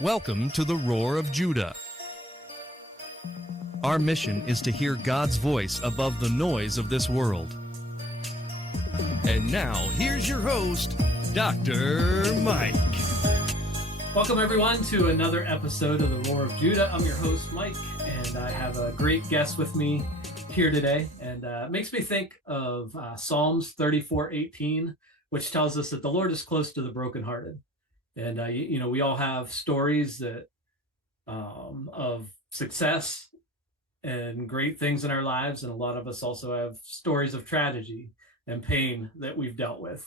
Welcome to the Roar of Judah. Our mission is to hear God's voice above the noise of this world. And now, here's your host, Dr. Mike. Welcome, everyone, to another episode of the Roar of Judah. I'm your host, Mike, and I have a great guest with me here today. And it makes me think of Psalms 34:18, which tells us that the Lord is close to the brokenhearted. And, we all have stories that of success and great things in our lives. And a lot of us also have stories of tragedy and pain that we've dealt with.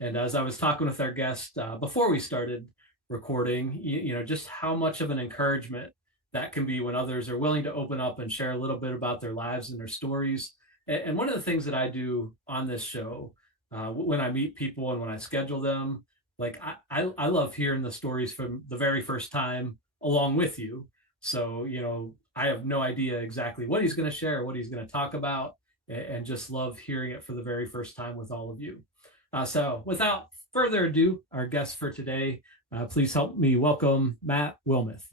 And as I was talking with our guest before we started recording, just how much of an encouragement that can be when others are willing to open up and share a little bit about their lives and their stories. And one of the things that I do on this show, when I meet people and when I schedule them, I love hearing the stories from the very first time along with you. So, I have no idea exactly what he's going to share, what he's going to talk about, and just love hearing it for the very first time with all of you. So without further ado, our guest for today, please help me welcome Matt Wilmoth.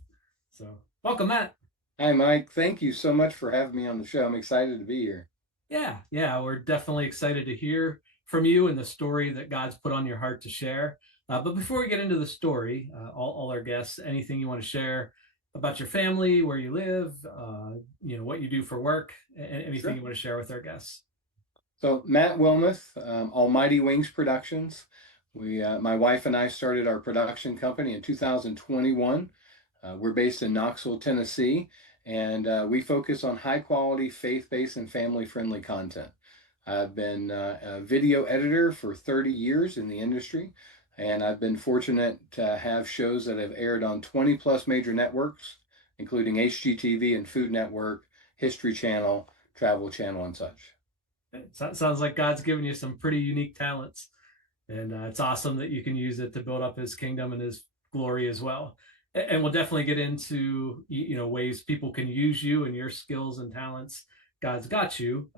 So welcome, Matt. Hi, Mike. Thank you so much for having me on the show. I'm excited to be here. Yeah, we're definitely excited to hear from you and the story that God's put on your heart to share. But before we get into the story, all our guests, anything you want to share about your family, where you live, what you do for work, anything Sure. you want to share with our guests. So Matt Wilmoth, Almighty Wings Productions. My wife and I started our production company in 2021. We're based in Knoxville, Tennessee, and we focus on high quality, faith-based and family-friendly content. I've been a video editor for 30 years in the industry. And I've been fortunate to have shows that have aired on 20 plus major networks, including HGTV and Food Network, History Channel, Travel Channel, and such. It sounds like God's given you some pretty unique talents. And it's awesome that you can use it to build up his kingdom and his glory as well. And we'll definitely get into, ways people can use you and your skills and talents. God's got you.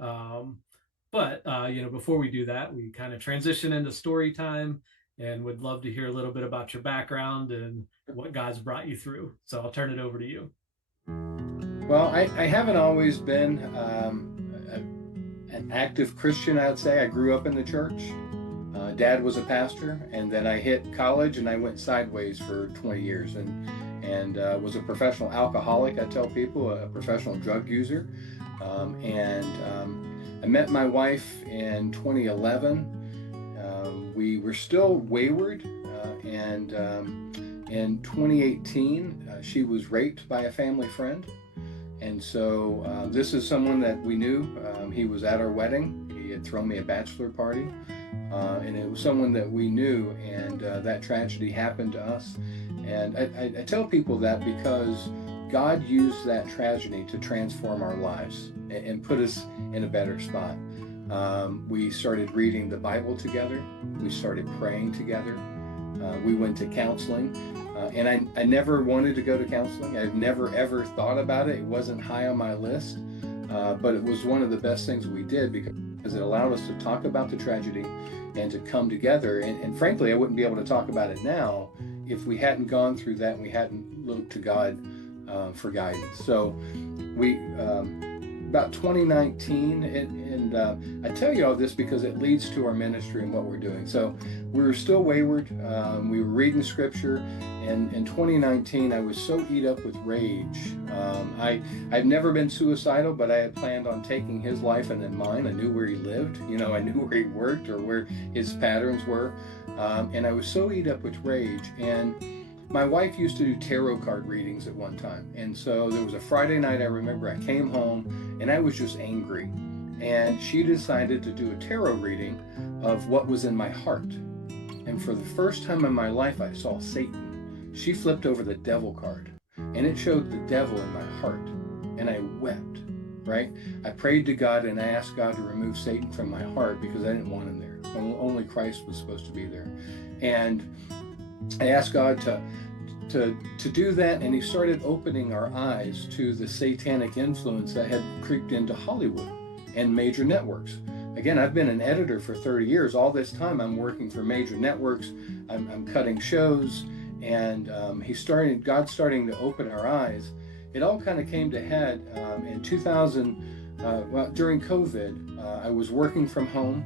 But before we do that, we kind of transition into story time. And would love to hear a little bit about your background and what God's brought you through. So I'll turn it over to you. Well, I haven't always been an active Christian, I'd say. I grew up in the church. Dad was a pastor, and then I hit college and I went sideways for 20 years and was a professional alcoholic, I tell people, a professional drug user. I met my wife in 2011. We were still wayward, and in 2018, she was raped by a family friend. And so this is someone that we knew. He was at our wedding. He had thrown me a bachelor party, and it was someone that we knew, and that tragedy happened to us. And I tell people that because God used that tragedy to transform our lives and put us in a better spot. We started reading the Bible together. We started praying together. We went to counseling. And I never wanted to go to counseling. I've never, ever thought about it. It wasn't high on my list. But it was one of the best things we did because it allowed us to talk about the tragedy and to come together. And frankly, I wouldn't be able to talk about it now if we hadn't gone through that and we hadn't looked to God for guidance. So about 2019, and I tell you all this because it leads to our ministry and what we're doing. So we were still wayward. We were reading scripture, and in 2019, I was so eat up with rage. I've never been suicidal, but I had planned on taking his life and then mine. I knew where he lived. I knew where he worked or where his patterns were. And I was so eat up with rage. And my wife used to do tarot card readings at one time. And so there was a Friday night, I remember I came home and I was just angry. And she decided to do a tarot reading of what was in my heart. And for the first time in my life, I saw Satan. She flipped over the devil card and it showed the devil in my heart. And I wept, right? I prayed to God and I asked God to remove Satan from my heart because I didn't want him there. Only Christ was supposed to be there. And I asked God to do that, and he started opening our eyes to the satanic influence that had creeped into Hollywood and major networks. Again, I've been an editor for 30 years. All this time I'm working for major networks. I'm cutting shows, And God's starting to open our eyes. It all kind of came to head in 2000, during COVID. I was working from home,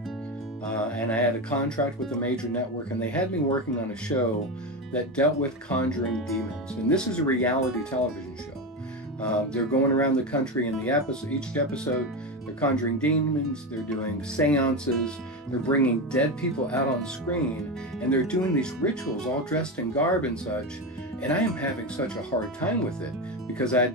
and I had a contract with a major network, and they had me working on a show that dealt with conjuring demons. And this is a reality television show. They're going around the country in each episode, they're conjuring demons, they're doing seances, they're bringing dead people out on screen, and they're doing these rituals all dressed in garb and such. And I am having such a hard time with it because I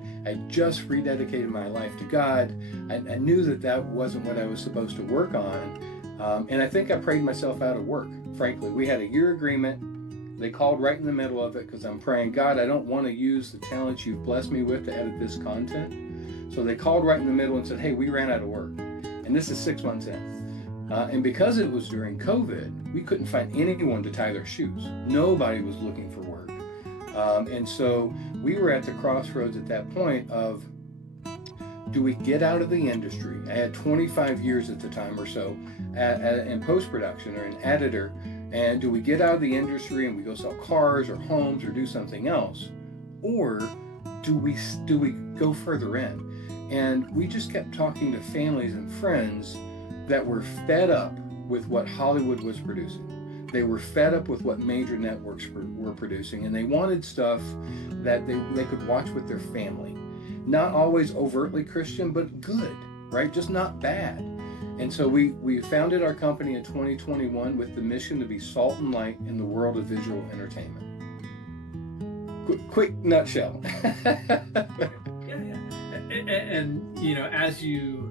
just rededicated my life to God. I knew that wasn't what I was supposed to work on. And I think I prayed myself out of work, frankly. We had a year agreement. They called right in the middle of it because I'm praying, God, I don't want to use the talents you've blessed me with to edit this content. So they called right in the middle and said, hey, we ran out of work. And this is 6 months in. And because it was during COVID, we couldn't find anyone to tie their shoes. Nobody was looking for work. And so we were at the crossroads at that point of, do we get out of the industry? I had 25 years at the time or so in post-production or an editor. And do we get out of the industry and we go sell cars or homes or do something else? Or do we go further in? And we just kept talking to families and friends that were fed up with what Hollywood was producing. They were fed up with what major networks were producing, and they wanted stuff that they could watch with their family. Not always overtly Christian, but good, right? Just not bad. And so we founded our company in 2021 with the mission to be salt and light in the world of visual entertainment. Quick nutshell. And you know, as you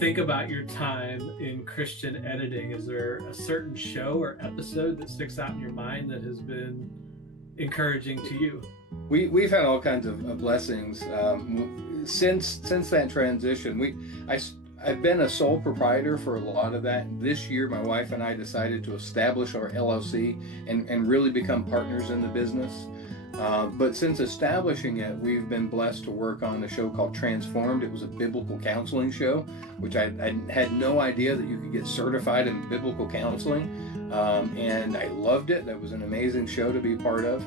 think about your time in Christian editing, is there a certain show or episode that sticks out in your mind that has been encouraging to you? We've had all kinds of blessings since that transition. I've been a sole proprietor for a lot of that. This year, my wife and I decided to establish our LLC and really become partners in the business. But since establishing it, we've been blessed to work on a show called Transformed. It was a biblical counseling show, which I had no idea that you could get certified in biblical counseling. And I loved it. That was an amazing show to be part of.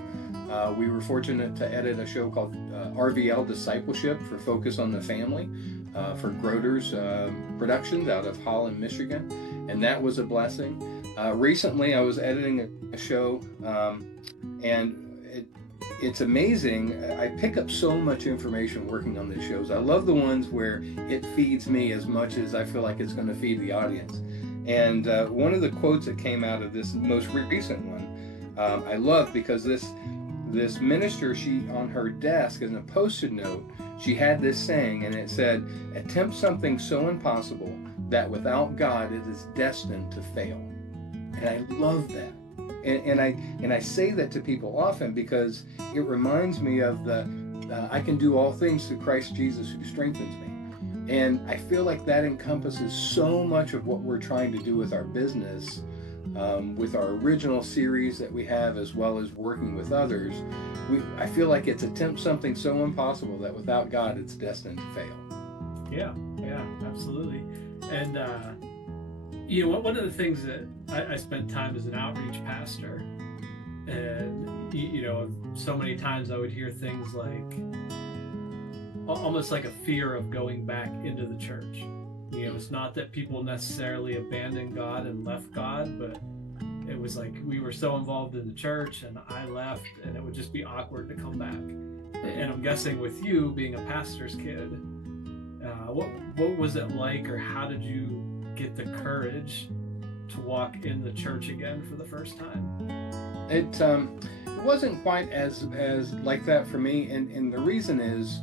We were fortunate to edit a show called RVL Discipleship for Focus on the Family for Groder's Productions out of Holland, Michigan. And that was a blessing. Recently, I was editing a show and it's amazing. I pick up so much information working on these shows. I love the ones where it feeds me as much as I feel like it's going to feed the audience. And one of the quotes that came out of this most recent one, I love because this minister, she on her desk as a post-it note, she had this saying, and it said, "Attempt something so impossible that without God it is destined to fail." And I love that. And I say that to people often because it reminds me of I can do all things through Christ Jesus who strengthens me. And I feel like that encompasses so much of what we're trying to do with our business, with our original series that we have, as well as working with others. I feel like it's attempt something so impossible that without God it's destined to fail. Yeah, absolutely. And you know, one of the things that I spent time as an outreach pastor, and you know, so many times I would hear things like almost like a fear of going back into the church. You know, it's not that people necessarily abandoned God and left God, but it was like we were so involved in the church and I left, and it would just be awkward to come back. And I'm guessing with you being a pastor's kid, what was it like, or how did you get the courage to walk in the church again for the first time? It wasn't quite as like that for me, and the reason is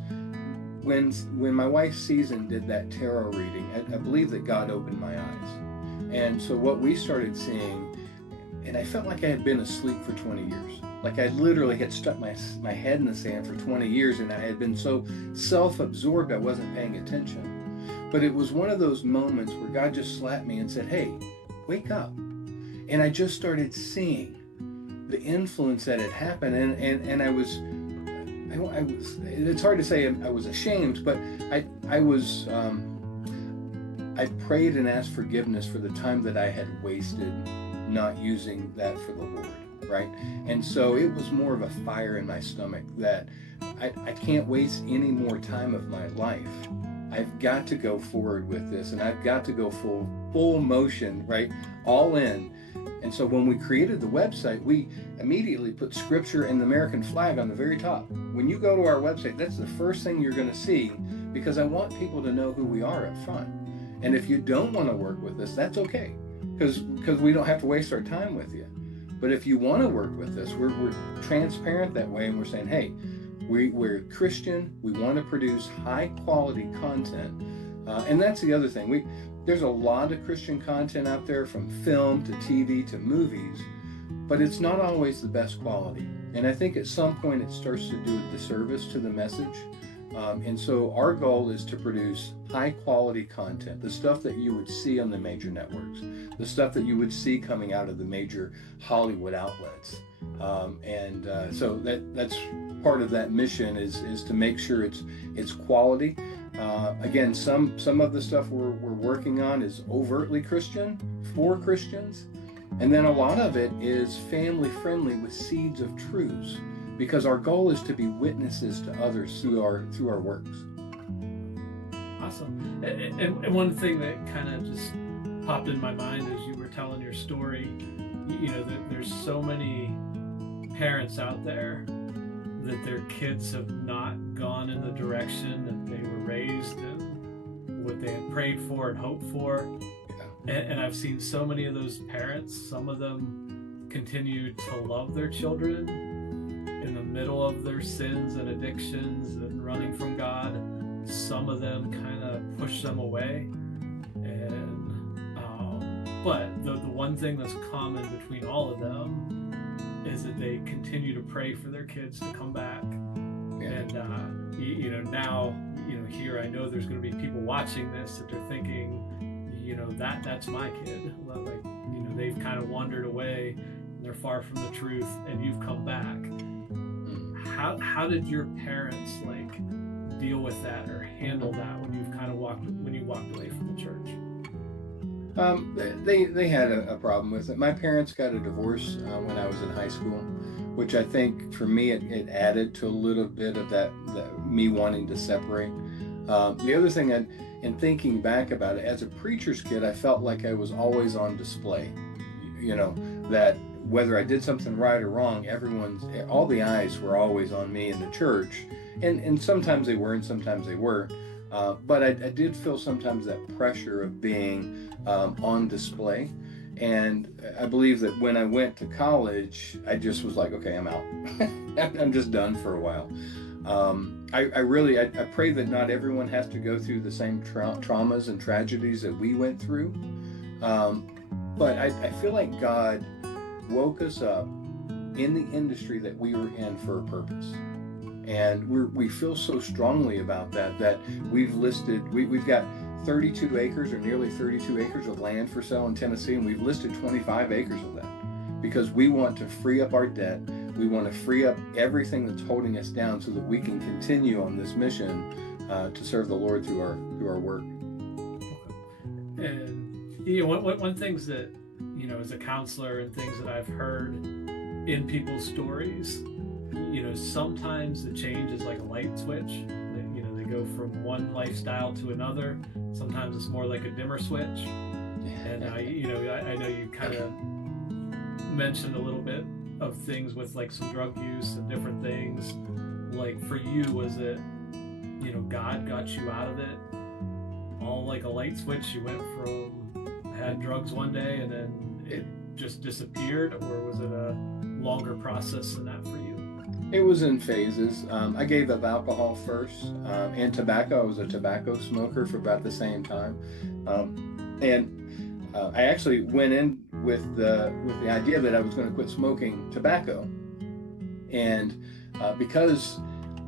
when my wife Susan did that tarot reading, I believe that God opened my eyes, and so what we started seeing, and I felt like I had been asleep for 20 years. Like I literally had stuck my head in the sand for 20 years, and I had been so self-absorbed I wasn't paying attention. But it was one of those moments where God just slapped me and said, "Hey, wake up." And I just started seeing the influence that had happened. And I was, it's hard to say I was ashamed, but I prayed and asked forgiveness for the time that I had wasted not using that for the Lord, right? And so it was more of a fire in my stomach that I can't waste any more time of my life. I've got to go forward with this, and I've got to go full motion, right? All in. And so when we created the website, we immediately put scripture and the American flag on the very top. When you go to our website, that's the first thing you're going to see, because I want people to know who we are up front. And if you don't want to work with us, that's okay, because we don't have to waste our time with you. But if you want to work with us, we're transparent that way, and we're saying, hey, we're Christian. We want to produce high quality content, and that's the other thing. There's a lot of Christian content out there, from film to TV to movies, but it's not always the best quality. And I think at some point it starts to do a disservice to the message. And so our goal is to produce high quality content, the stuff that you would see on the major networks, the stuff that you would see coming out of the major Hollywood outlets. So that's part of that mission is to make sure it's quality. Again, some of the stuff we're working on is overtly Christian, for Christians, and then a lot of it is family friendly with seeds of truths, because our goal is to be witnesses to others through our works. Awesome. And one thing that kind of just popped in my mind as you were telling your story, that there's so many parents out there that their kids have not gone in the direction that they were raised and what they had prayed for and hoped for. Yeah. And I've seen so many of those parents, some of them continue to love their children in the middle of their sins and addictions and running from God. Some of them kind of push them away. But the one thing that's common between all of them is that they continue to pray for their kids to come back. Yeah. And now here I know there's going to be people watching this that they're thinking, that's my kid. They've kind of wandered away, they're far from the truth, and you've come back. How did your parents deal with that or handle that when you walked away from the church? They had a problem with it. My parents got a divorce when I was in high school, which I think for me it added to a little bit of that me wanting to separate. The other thing, in thinking back about it, as a preacher's kid, I felt like I was always on display. That whether I did something right or wrong, all the eyes were always on me in the church, and sometimes they were and sometimes they weren't. But I did feel sometimes that pressure of being on display. And I believe that when I went to college, I just was like, okay, I'm out. I'm just done for a while. I pray that not everyone has to go through the same traumas and tragedies that we went through. But I feel like God woke us up in the industry that we were in for a purpose. And we feel so strongly about that we've got 32 acres or nearly 32 acres of land for sale in Tennessee, and we've listed 25 acres of that because we want to free up our debt. We want to free up everything that's holding us down so that we can continue on this mission to serve the Lord through our work. And one things that as a counselor and things that I've heard in people's stories, sometimes the change is like a light switch. They go from one lifestyle to another. Sometimes it's more like a dimmer switch. And I know you kind of mentioned a little bit of things with some drug use and different things. For you, was it God got you out of it all like a light switch? You went from had drugs one day and then it just disappeared, or was it a longer process than that for you? It was in phases. I gave up alcohol first, and tobacco. I was a tobacco smoker for about the same time, and I actually went in with the idea that I was going to quit smoking tobacco, and because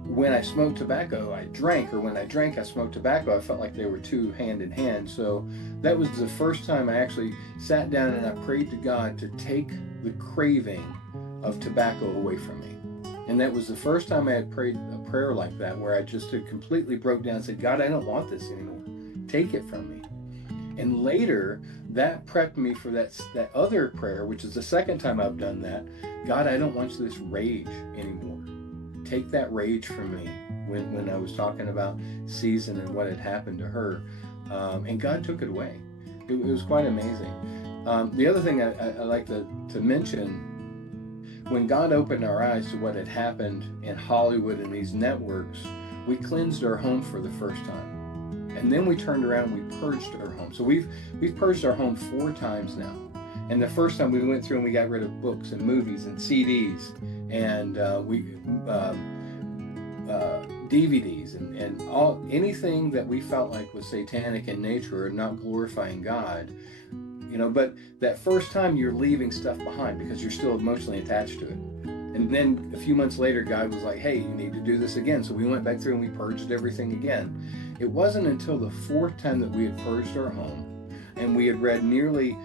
when I smoked tobacco, I drank, or when I drank, I smoked tobacco. I felt like they were two hand in hand. So that was the first time I actually sat down and I prayed to God to take the craving of tobacco away from me. And that was the first time I had prayed a prayer like that, where I just completely broke down and said, God, I don't want this anymore. Take it from me. And later, that prepped me for that other prayer, which is the second time I've done that, God, I don't want this rage anymore. Take that rage from me. When I was talking about Season and what had happened to her, and God took it away. It was quite amazing. The other thing I like to mention, when God opened our eyes to what had happened in Hollywood and these networks, we cleansed our home for the first time. And then we turned around and we purged our home. So we've purged our home 4 times now. And the first time we went through and we got rid of books and movies and CDs and DVDs and anything that we felt like was satanic in nature or not glorifying God. But that first time you're leaving stuff behind because you're still emotionally attached to it. And then a few months later, God was like, hey, you need to do this again. So we went back through and we purged everything again. It wasn't until the 4th time that we had purged our home and we had read nearly,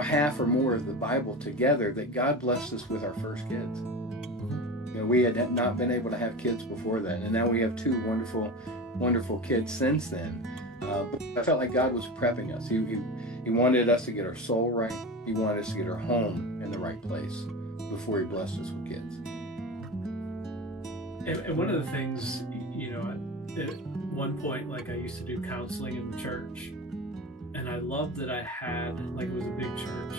half or more of the Bible together that God blessed us with our first kids. We had not been able to have kids before then. And now we have 2 wonderful, wonderful kids since then. But I felt like God was prepping us. He wanted us to get our soul right. He wanted us to get our home in the right place before he blessed us with kids. And one of the things, at one point, like I used to do counseling in the church, and I loved that I had, like it was a big church,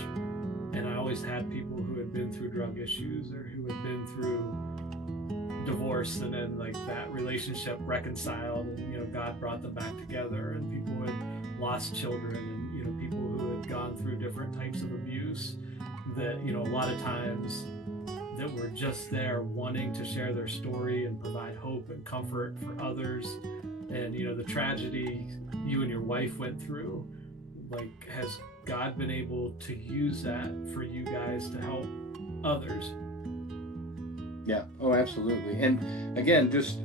and I always had people who had been through drug issues or who had been through divorce, and then like that relationship reconciled, and God brought them back together, and people who had lost children, and people who had gone through different types of abuse, that a lot of times that were just there wanting to share their story and provide hope and comfort for others. And the tragedy you and your wife went through, like, has God been able to use that for you guys to help others? Yeah, oh, absolutely. And again, just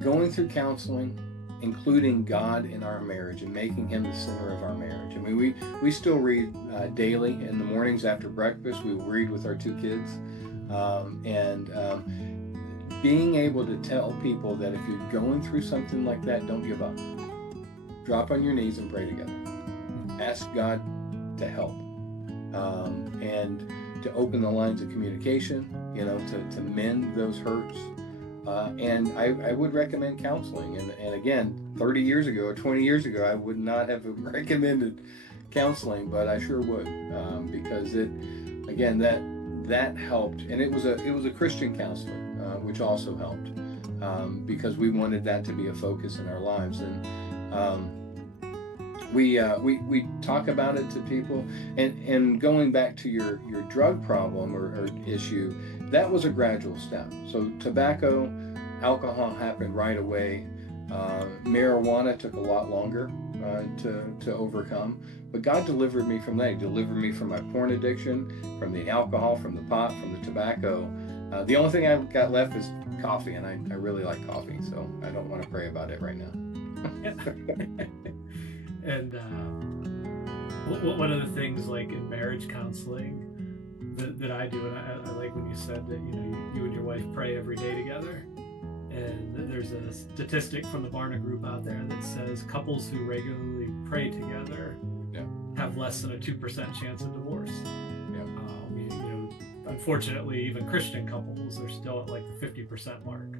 going through counseling, including God in our marriage and making him the center of our marriage. I mean, we still read daily in the mornings after breakfast. We will read with our 2 kids. Being able to tell people that if you're going through something like that, don't give up. Drop on your knees and pray together. Ask God to help. And to open the lines of communication, to mend those hurts. And I would recommend counseling. And again, 30 years ago or 20 years ago, I would not have recommended counseling, but I sure would, because that helped. And it was a Christian counselor, which also helped, because we wanted that to be a focus in our lives. And we talk about it to people. And going back to your drug problem or issue, that was a gradual step. So tobacco, alcohol happened right away. Marijuana took a lot longer to overcome. But God delivered me from that. He delivered me from my porn addiction, from the alcohol, from the pot, from the tobacco. The only thing I've got left is coffee, and I really like coffee, so I don't want to pray about it right now. And one of the things, like in marriage counseling, that I do, and I like when you said that you and your wife pray every day together. And there's a statistic from the Barna Group out there that says couples who regularly pray together have less than a 2% chance of divorce. Unfortunately, even Christian couples are still at like the 50% mark.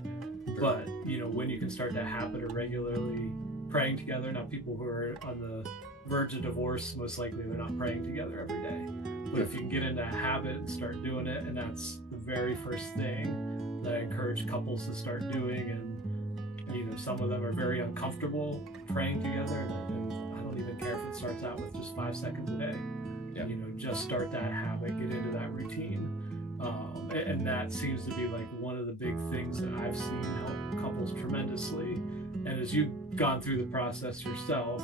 Sure. But when you can start that habit of regularly praying together, now people who are on the verge of divorce, most likely they're not praying together every day. But if you can get into a habit and start doing it, and that's the very first thing that I encourage couples to start doing. And some of them are very uncomfortable praying together, and I don't even care if it starts out with just 5 seconds a day. Just start that habit, get into that routine. And that seems to be like one of the big things that I've seen help couples tremendously. And as you've gone through the process yourself,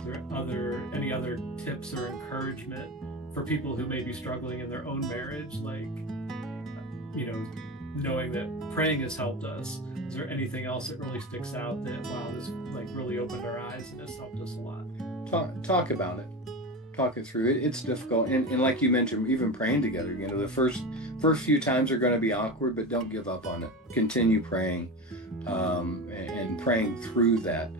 is there any other tips or encouragement for people who may be struggling in their own marriage, like knowing that praying has helped us? Is there anything else that really sticks out that, wow, this like really opened our eyes and has helped us a lot? Talk about it. Talk it through. It's difficult, and like you mentioned, even praying together. The first few times are going to be awkward, but don't give up on it. Continue praying, and praying through that.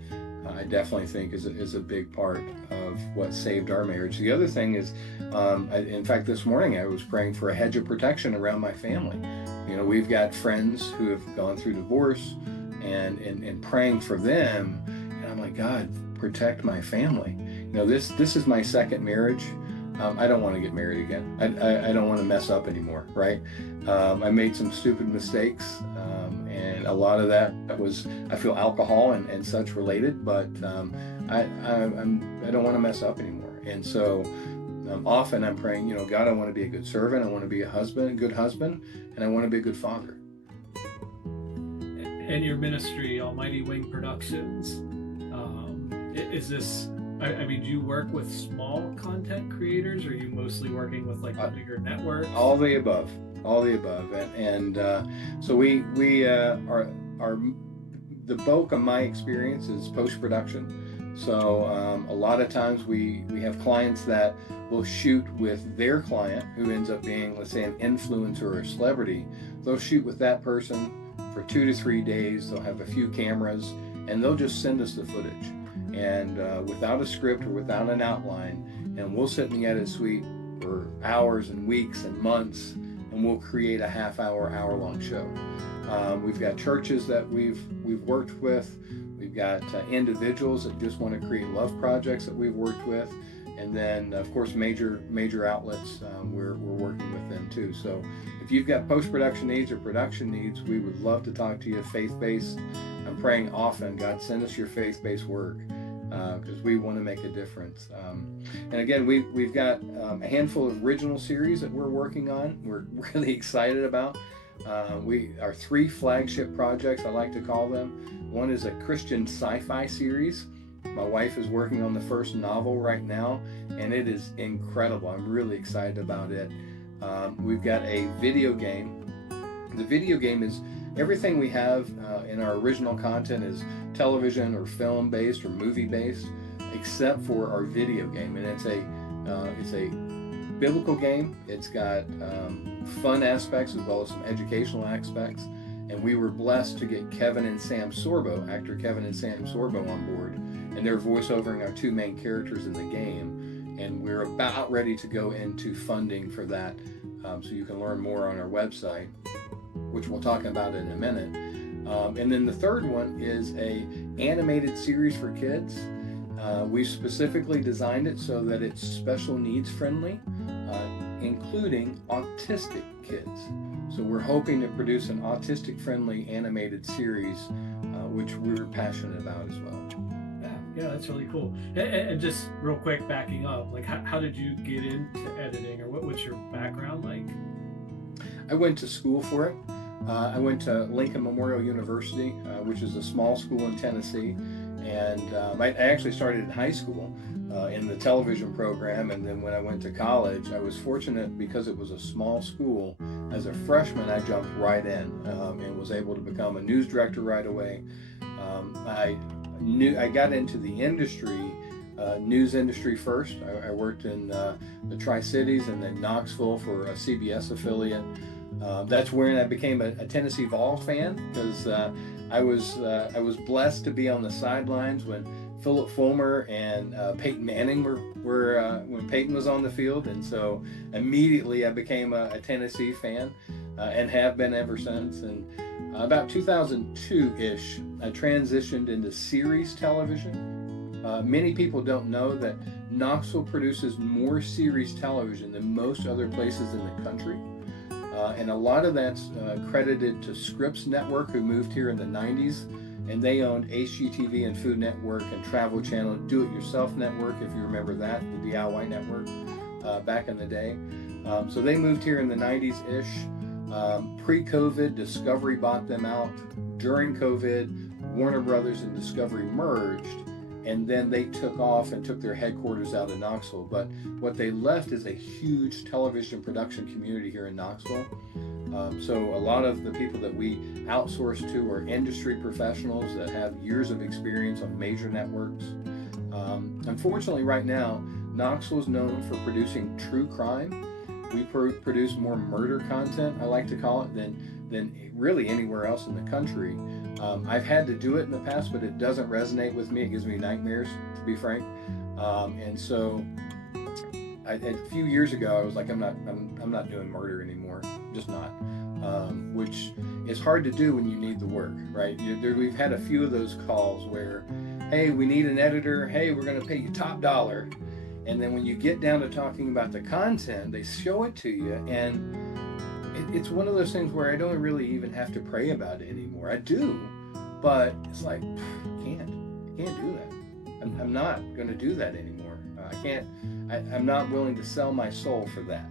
I definitely think is a big part of what saved our marriage. The other thing is, in fact, this morning I was praying for a hedge of protection around my family. We've got friends who have gone through divorce, and praying for them. And I'm like, God, protect my family. This is my second marriage. I don't want to get married again. I don't want to mess up anymore, right? I made some stupid mistakes, and a lot of that was, I feel, alcohol and such related, but I don't want to mess up anymore. And so often I'm praying, God, I want to be a good servant. I want to be a good husband, and I want to be a good father. And your ministry, Almighty Wing Productions, is this, do you work with small content creators, or are you mostly working with like the bigger networks? All the above. And so we are the bulk of my experience is post-production. So a lot of times we have clients that will shoot with their client, who ends up being, let's say, an influencer or a celebrity. They'll shoot with that person for 2 to 3 days. They'll have a few cameras, and they'll just send us the footage, and without a script or without an outline, and we'll sit in the edit suite for hours and weeks and months, and we'll create a hour-long show. We've got churches that we've worked with. We've got individuals that just want to create love projects that we've worked with, and then of course major outlets. We're working with them too. So if you've got post-production needs or production needs, we would love to talk to you. Faith-based. I'm praying often, God, send us your faith-based work, because we want to make a difference. And again, we've got a handful of original series that we're working on. We're really excited about. Our 3 flagship projects, I like to call them. One is a Christian sci-fi series. My wife is working on the first novel right now, and it is incredible. I'm really excited about it. We've got a video game. The video game is everything we have in our original content is television or film based or movie based, except for our video game, and it's a biblical game. It's got fun aspects as well as some educational aspects, and we were blessed to get Kevin and Sam Sorbo, actor Kevin and Sam Sorbo, on board, and they're voiceovering our 2 main characters in the game, and we're about ready to go into funding for that, so you can learn more on our website, which we'll talk about in a minute. And then the third one is a animated series for kids. We specifically designed it so that it's special needs friendly, including autistic kids. So we're hoping to produce an autistic friendly animated series, which we're passionate about as well. Yeah, that's really cool. And just real quick, backing up, like how did you get into editing, or what's your background like? I went to school for it. I went to Lincoln Memorial University, which is a small school in Tennessee, and I actually started in high school in the television program, and then when I went to college, I was fortunate because it was a small school. As a freshman, I jumped right in and was able to become a news director right away. I got into the industry, news industry first. I worked in the Tri-Cities and then Knoxville for a CBS affiliate. That's when I became a Tennessee Vols fan, because I was blessed to be on the sidelines when Philip Fulmer and Peyton Manning were when Peyton was on the field, and so immediately I became a Tennessee fan, and have been ever since. And about 2002-ish, I transitioned into series television. Many people don't know that Knoxville produces more series television than most other places in the country. And a lot of that's credited to Scripps Network, who moved here in the 90s, and they owned HGTV and Food Network and Travel Channel, Do It Yourself Network, if you remember that, the DIY network back in the day. So they moved here in the 90s-ish. Pre-COVID, Discovery bought them out. During COVID, Warner Brothers and Discovery merged, and then they took off and took their headquarters out of Knoxville. But what they left is a huge television production community here in Knoxville. So a lot of the people that we outsource to are industry professionals that have years of experience on major networks. Unfortunately, right now, Knoxville is known for producing true crime. We produce more murder content, I like to call it, than really anywhere else in the country. I've had to do it in the past, but it doesn't resonate with me. It gives me nightmares, to be frank. And so a few years ago, I was like, I'm not doing murder anymore. I'm just not. Which is hard to do when you need the work, right? We've had a few of those calls where, hey, we need an editor. Hey, we're going to pay you top dollar. And then when you get down to talking about the content, they show it to you. And it's one of those things where I don't really even have to pray about it anymore. I do, but it's like, I can't do that. I'm not going to do that anymore. I'm not willing to sell my soul for that.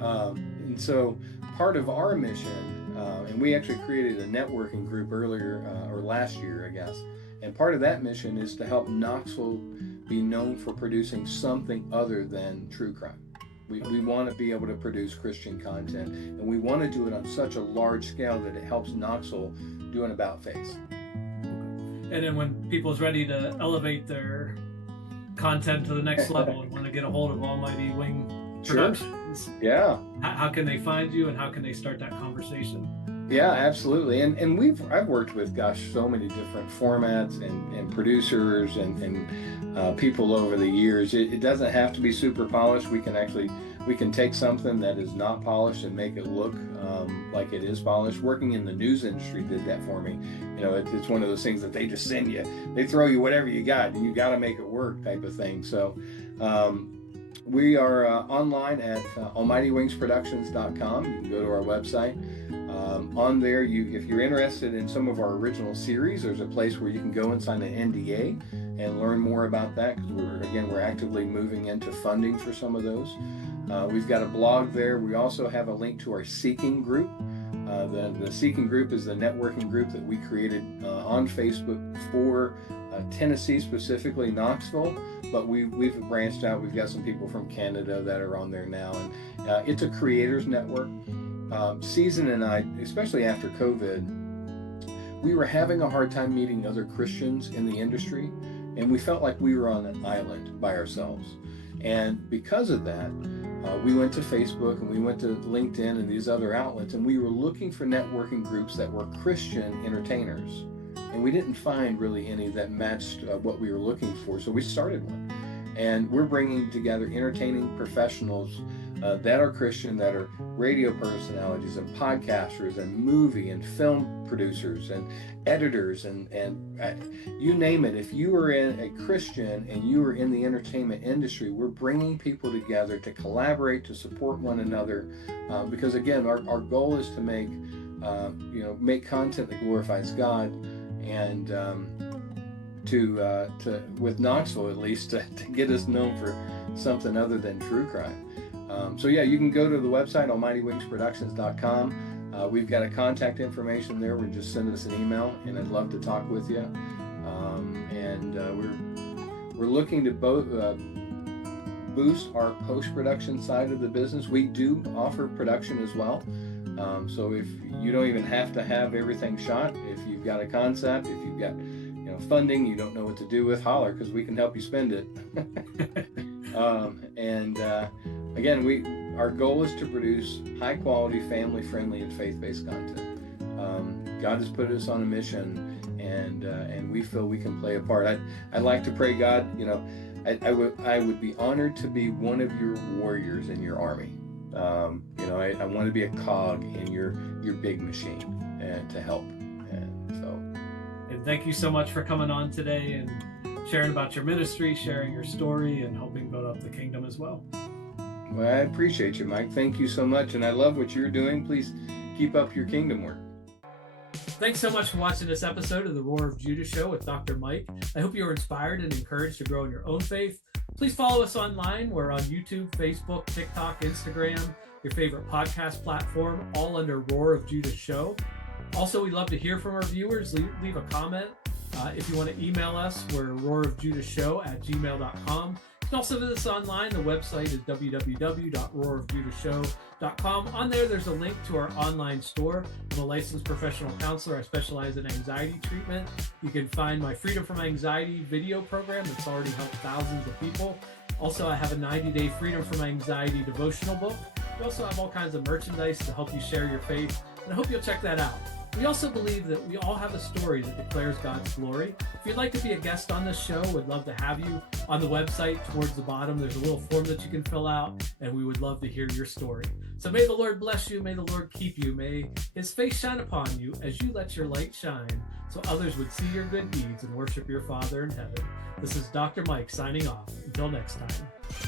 And so part of our mission, and we actually created a networking group earlier, or last year, I guess. And part of that mission is to help Knoxville be known for producing something other than true crime. We want to be able to produce Christian content, and we want to do it on such a large scale that it helps Knoxville do an about face. And then when people's ready to elevate their content to the next level and want to get a hold of Almighty Wing Productions, sure. Yeah. How can they find you, and how can they start that conversation? Yeah, absolutely. And I've worked with, so many different formats and producers and people over the years. It doesn't have to be super polished. We can take something that is not polished and make it look like it is polished. Working in the news industry did that for me. It's one of those things that they just send you. They throw you whatever you got, and you got to make it work, type of thing. So we are online at almightywingsproductions.com. You can go to our website. On there, if you're interested in some of our original series, there's a place where you can go and sign an NDA and learn more about that, because we're actively moving into funding for some of those. We've got a blog there. We also have a link to our Seeking group. The Seeking group is the networking group that we created on Facebook for Tennessee, specifically Knoxville, but we've branched out. We've got some people from Canada that are on there now, and it's a creators network. Season and I, especially after COVID, we were having a hard time meeting other Christians in the industry, and we felt like we were on an island by ourselves. And because of that, we went to Facebook and we went to LinkedIn and these other outlets, and we were looking for networking groups that were Christian entertainers. And we didn't find really any that matched what we were looking for, so we started one. And we're bringing together entertaining professionals that are Christian, that are radio personalities and podcasters and movie and film producers and editors and you name it. If you are a Christian and you are in the entertainment industry, we're bringing people together to collaborate, to support one another, because again, our goal is to make content that glorifies God, and to with Knoxville at least to get us known for something other than true crime. So yeah, you can go to the website, almightywingsproductions.com. We've got a contact information there. Just send us an email, and I'd love to talk with you. We're looking to boost our post-production side of the business. We do offer production as well. So if you don't even have to have everything shot, if you've got a concept, if you've got funding you don't know what to do with, holler, because we can help you spend it. Again, our goal is to produce high quality, family friendly, and faith-based content. God has put us on a mission, and we feel we can play a part. I'd like to pray, God, I would be honored to be one of your warriors in your army. I want to be a cog in your big machine and to help. And thank you so much for coming on today and sharing about your ministry, sharing your story, and helping build up the kingdom as well. Well, I appreciate you, Mike. Thank you so much. And I love what you're doing. Please keep up your kingdom work. Thanks so much for watching this episode of the Roar of Judah Show with Dr. Mike. I hope you were inspired and encouraged to grow in your own faith. Please follow us online. We're on YouTube, Facebook, TikTok, Instagram, your favorite podcast platform, all under Roar of Judah Show. Also, we'd love to hear from our viewers. Leave a comment. If you want to email us, we're roarofjudahshow@gmail.com. You can also visit us online. The website is www.roarofjudahshow.com. On there's a link to our online store. I'm a licensed professional counselor. I specialize in anxiety treatment. You can find my Freedom from Anxiety video program that's already helped thousands of people. Also, I have a 90-day Freedom from Anxiety devotional book. We also have all kinds of merchandise to help you share your faith, and I hope you'll check that out. We also believe that we all have a story that declares God's glory. If you'd like to be a guest on this show, we'd love to have you. On the website towards the bottom, there's a little form that you can fill out, and we would love to hear your story. So may the Lord bless you. May the Lord keep you. May his face shine upon you as you let your light shine, so others would see your good deeds and worship your Father in heaven. This is Dr. Mike signing off. Until next time.